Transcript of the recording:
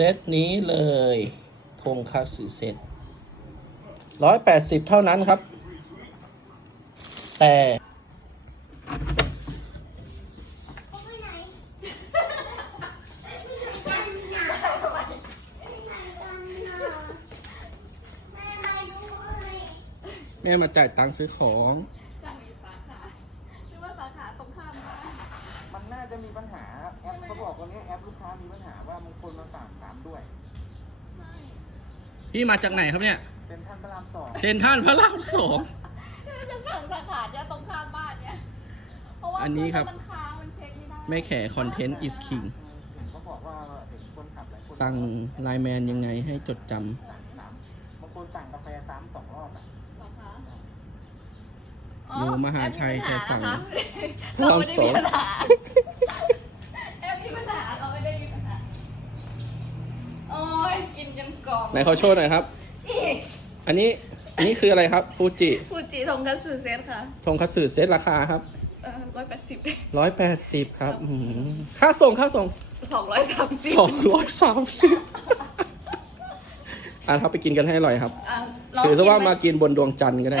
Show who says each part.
Speaker 1: เซตนี้เลยทงคัสเซตร้อยแปดสิบเท่านั้นครับ แต่แม่มาจ่ายตังค์ซื้อของ
Speaker 2: จะมีปัญหาแอปเขาบอกวันนี้แอปลูกค้ามีปัญหาว่ามงคลมาสางสามด้วย
Speaker 1: พี่มาจากไหนครับเนี่ย
Speaker 2: เซ็นท่านพระรามสอง
Speaker 1: เซ็นท่านพระรามสอง
Speaker 3: จะขังสาขาจะตรงข้ามบ้านเนี่ย
Speaker 1: เพราะว่าอันนี้ครับไม่แข่คอนเทนต์อิสคิงสั่ง ไลน์แมนยังไงให้จดจำบา
Speaker 2: งคนสั่งกาแฟซ้ำสองรอบอะ
Speaker 1: อยู่มหาชัยแต่สั่งพระรามสองไหนเขาโชว์หน่อยครับ อันนี้อันนี้คืออะไรครับ ฟูจิ
Speaker 3: ฟูจิทงคัตสึเซตค่ะ
Speaker 1: ทงคัตสึเซตราคาครับ ร้อยแปดสิบร้อยแปดสิบครับ ค่าส่ง ค่าส่ง
Speaker 3: สองร้อยสามสิบ
Speaker 1: สองร้อยสามสิบ อ่ะครับไปกินกันให้อร่อยครับหือว่ามากินบนดวงจันทร์ก็ได้